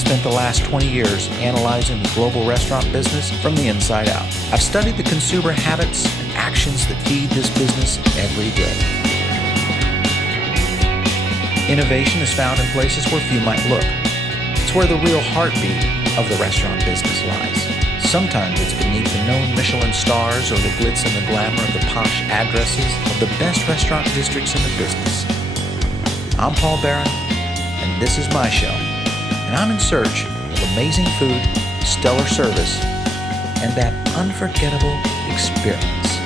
spent the last 20 years analyzing the global restaurant business from the inside out. I've studied the consumer habits and actions that feed this business every day. Innovation is found in places where few might look. It's where the real heartbeat of the restaurant business lies. Sometimes it's beneath the known Michelin stars or the glitz and the glamour of the posh addresses of the best restaurant districts in the business. I'm Paul Barron, and this is my show. And I'm in search of amazing food, stellar service, and that unforgettable experience.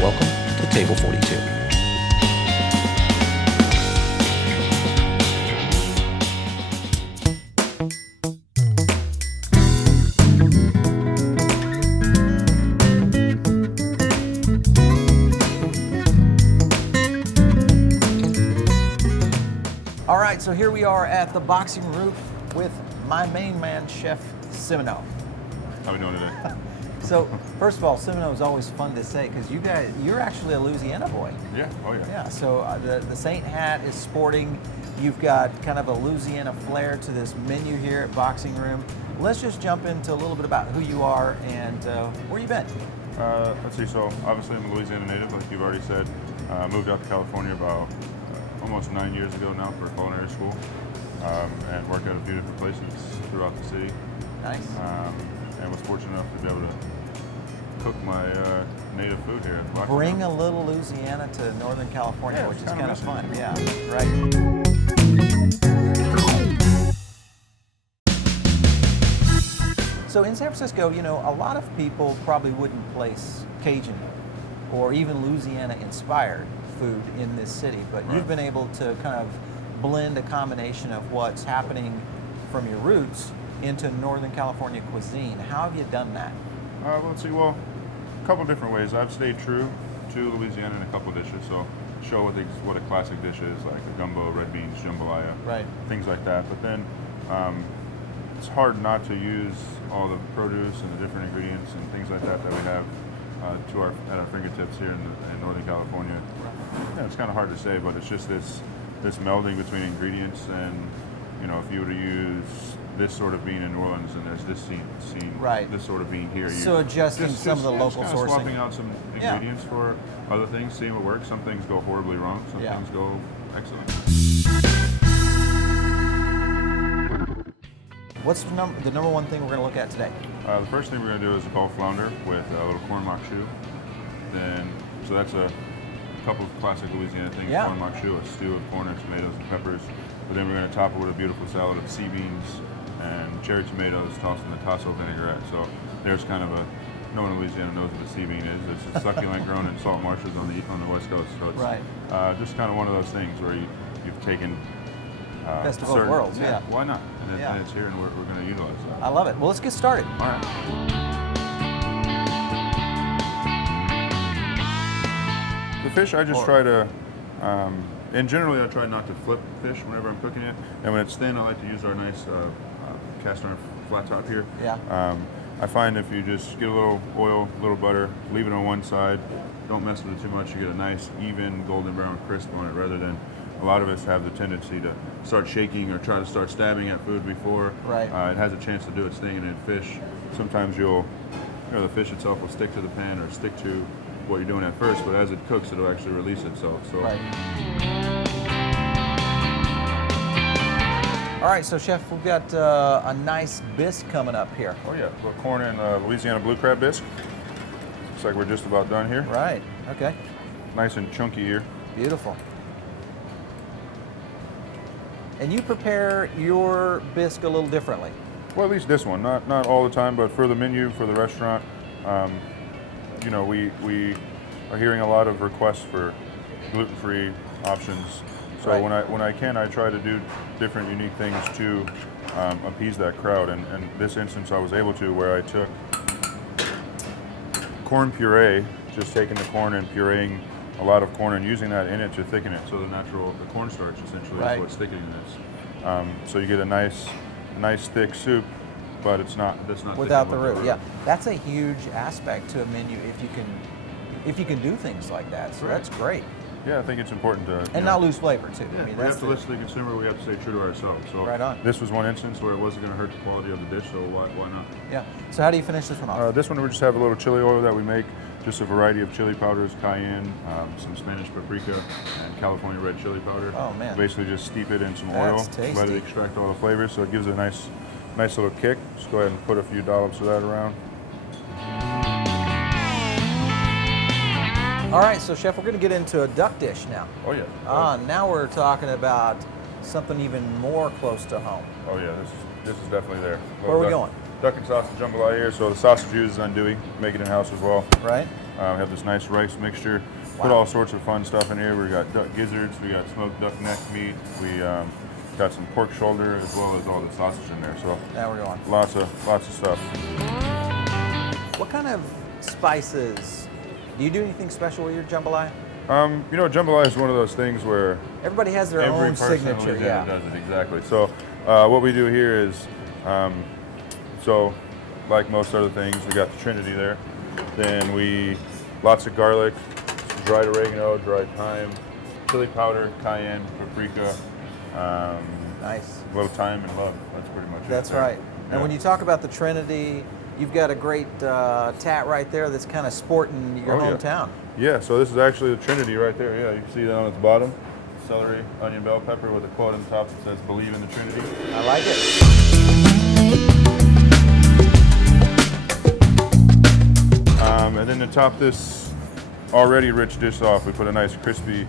Welcome to Table 42. All right, so here we are at the boxing roof with my main man, Chef Simoneaux. How are we doing today? So, first of all, Simoneaux is always fun to say because you're actually a Louisiana boy. Yeah, oh yeah. Yeah, so the Saint hat is sporting. You've got kind of a Louisiana flair to this menu here at Boxing Room. Let's just jump into a little bit about who you are and where you been. Let's see, so obviously I'm a Louisiana native, like you've already said. Moved out to California about almost 9 years ago now for culinary school, and worked at a few different places throughout the city. Nice. And was fortunate enough to be able to cook my native food here at Boxing Bring Room. a little Louisiana to Northern California, Yeah, which is it's kind of kinda fun. missing. Yeah, right. So in San Francisco, you know, a lot of people probably wouldn't place Cajun or even Louisiana-inspired food in this city, but Right. you've been able to kind of blend a combination of what's happening from your roots into Northern California cuisine. How have you done that? Let's see, well, a couple different ways. I've stayed true to Louisiana in a couple dishes, so show what a classic dish is, like a gumbo, red beans, jambalaya, Right. things like that. But then it's hard not to use all the produce and the different ingredients and things like that we have at our fingertips here in Northern California. Yeah, it's kind of hard to say, but it's just this melding between ingredients, and you know, if you were to use this sort of bean in New Orleans and there's this scene Right. this sort of bean here. So adjusting some of the local just kinda sourcing. swapping out some ingredients for other things, seeing what works. Some things go horribly wrong, some Yeah. things go excellent. What's the number one thing we're going to look at today? The first thing we're going to do is a gulf flounder with a little corn maque choux. So that's a couple of classic Louisiana things. Yeah. Corn maque choux, a stew of corn and tomatoes and peppers. But then we're going to top it with a beautiful salad of sea beans and cherry tomatoes tossed in the tasso vinaigrette. So there's kind of no one in Louisiana knows what a sea bean is. It's a succulent grown in salt marshes on the west coast. So it's Right. just kind of one of those things where you've taken Best of both worlds, yeah. Why not? And Yeah. it's here, and we're going to utilize that. I love it. Well, let's get started. All right. The fish, I just try to, and generally I try not to flip fish whenever I'm cooking it. And when it's thin, I like to use our nice cast iron flat top here. Yeah. I find if you just get a little oil, a little butter, leave it on one side, don't mess with it too much, you get a nice, even golden brown crisp on it, rather than a lot of us have the tendency to start shaking or try to start stabbing at food before Right. It has a chance to do its thing. And in fish, sometimes the fish itself will stick to the pan or stick to what you're doing at first, but as it cooks, it'll actually release itself. So. Right. All right, so Chef, we've got a nice bisque coming up here. Oh yeah, little corn and Louisiana blue crab bisque. Looks like we're just about done here. Right. Okay. Nice and chunky here. Beautiful. And you prepare your bisque a little differently. Well, at least this one, not all the time, but for the menu, for the restaurant, you know, we are hearing a lot of requests for gluten-free options. So Right. when I can, I try to do different unique things to appease that crowd. And this instance, I was able to, where I took corn puree, just taking the corn and pureeing a lot of corn and using that in it to thicken it. So the cornstarch essentially Right. is what's thickening this. So you get a nice thick soup, but that's not Without the thickened with roux, yeah. That's a huge aspect to a menu if you can do things like that. So Right. that's great. Yeah, I think it's important to and not lose flavor too. Yeah, I mean, we have to listen to the consumer. We have to stay true to ourselves. So right on. this was one instance where it wasn't going to hurt the quality of the dish. So why not? Yeah. So how do you finish this one off? This one we just have a little chili oil that we make. Just a variety of chili powders, cayenne, some Spanish paprika, and California red chili powder. Oh man! Basically, just steep it in some That's oil, tasty. let it extract all the flavors, so it gives it a nice little kick. Just go ahead and put a few dollops of that around. All right, so Chef, we're going to get into a duck dish now. Oh yeah. Now we're talking about something even more close to home. Oh yeah, this is definitely there. Where are we going? Duck and sausage jambalaya here. So the sausage used is andouille, make it in house as well. Right. We have this nice rice mixture. Wow. Put all sorts of fun stuff in here. We got duck gizzards, we got smoked duck neck meat, we got some pork shoulder as well as all the sausage in there. So Now we're going. lots of stuff. What kind of spices? Do you do anything special with your jambalaya? You know, jambalaya is one of those things where Everybody has their every own person in signature. Louisiana Yeah. does it exactly. So what we do here is, so like most other things, we got the Trinity there. Then lots of garlic, dried oregano, dried thyme, chili powder, cayenne, paprika. Nice. A little thyme and love. That's pretty much it. That's there. right. Yeah. And when you talk about the Trinity, you've got a great tat right there that's kind of sporting your Oh, yeah. hometown. Yeah, so this is actually the Trinity right there. Yeah, you can see that on its bottom. Celery, onion, bell pepper with a quote on the top that says, "Believe in the Trinity." I like it. And then to top this already rich dish off, we put a nice crispy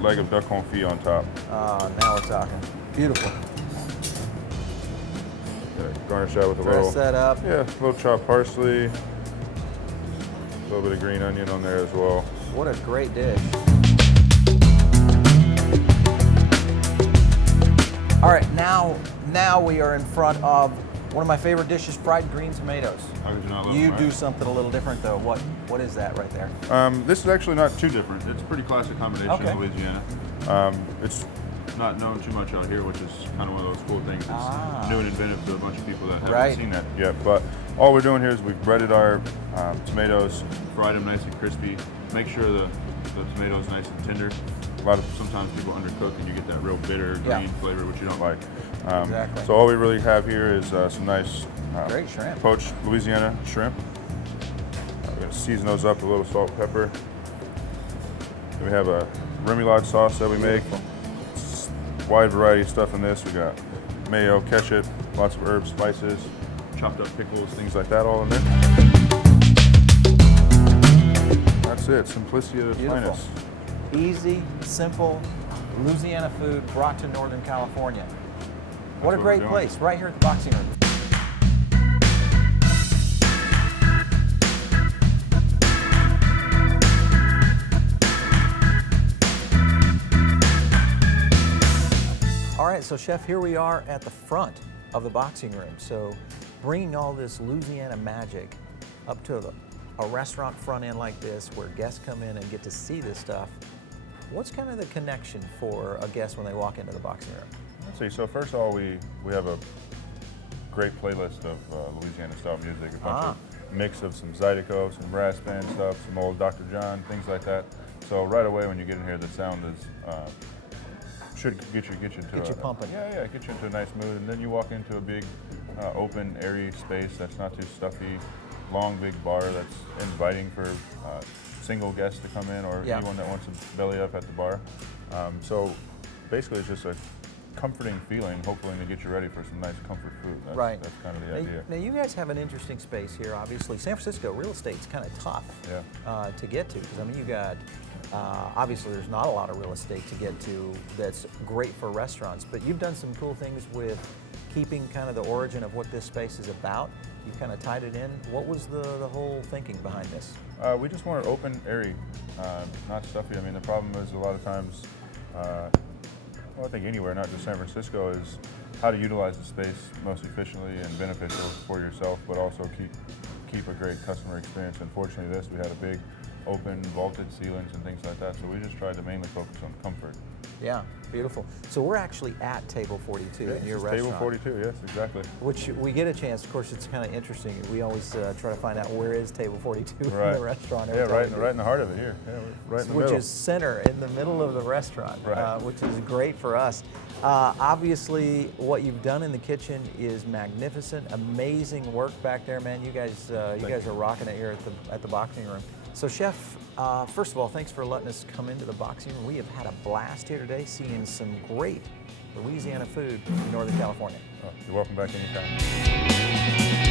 leg of duck confit on top. Now we're talking. Beautiful. Garnish that with a Dress little, that up. yeah, a little chopped parsley, a little bit of green onion on there as well. What a great dish. All right, now we are in front of one of my favorite dishes, fried green tomatoes. How could you not love You them, do right? something a little different though. What is that right there? This is actually not too different. It's a pretty classic combination Okay. in Louisiana. It's not known too much out here, which is kind of one of those cool things. It's new and inventive to a bunch of people that haven't Right. seen that yet. But all we're doing here is we've breaded our tomatoes, fried them nice and crispy. Make sure the tomatoes nice and tender. Sometimes people undercook and you get that real bitter green flavor, which you don't like. Exactly. So all we really have here is some nice Great shrimp. poached Louisiana shrimp. We're gonna season those up with a little salt and pepper. Then we have a remoulade sauce that we make. Wide variety of stuff in this. We got mayo, ketchup, lots of herbs, spices, chopped up pickles, things like that all in there. That's it. Simplicity at its Beautiful. finest. Easy, simple, Louisiana food brought to Northern California. What a what great we're doing. place, right here at the Boxing Room. All right, so Chef, here we are at the front of the Boxing Room. So bringing all this Louisiana magic up to a restaurant front end like this where guests come in and get to see this stuff. What's kind of the connection for a guest when they walk into the Boxing Room? Let's see. So first of all, we have a great playlist of Louisiana style music. A bunch of mix of some Zydeco, some brass band stuff, some old Dr. John, things like that. So right away when you get in here, the sound is should get you pumping. Yeah, get you into a nice mood, and then you walk into a big, open, airy space that's not too stuffy, long, big bar that's inviting for single guests to come in or anyone that wants to belly up at the bar. So basically, it's just a comforting feeling, hopefully, to get you ready for some nice comfort food. That's kind of the idea. Now you guys have an interesting space here. Obviously, San Francisco real estate's kind of tough to get to because I mean you got. Obviously, there's not a lot of real estate to get to that's great for restaurants, but you've done some cool things with keeping kind of the origin of what this space is about. You kind of tied it in. What was the whole thinking behind this? We just want it open, airy, not stuffy. I mean, the problem is a lot of times, well, I think anywhere, not just San Francisco, is how to utilize the space most efficiently and beneficial for yourself, but also keep a great customer experience. Unfortunately, we had a big open vaulted ceilings and things like that. So we just tried to mainly focus on comfort. Yeah, beautiful. So we're actually at Table 42 in your restaurant. Table 42, yes, exactly. Which we get a chance, of course, it's kind of interesting. We always try to find out where is Table 42 in the restaurant. Yeah, right in the heart of it here. Yeah, right in the middle. Which is center, in the middle of the restaurant, Right. which is great for us. Obviously, what you've done in the kitchen is magnificent. Amazing work back there, man. You guys are rocking it here at the boxing room. So, Chef, first of all, thanks for letting us come into the boxing room. We have had a blast here today, seeing some great Louisiana food in Northern California. Oh, you're welcome back anytime.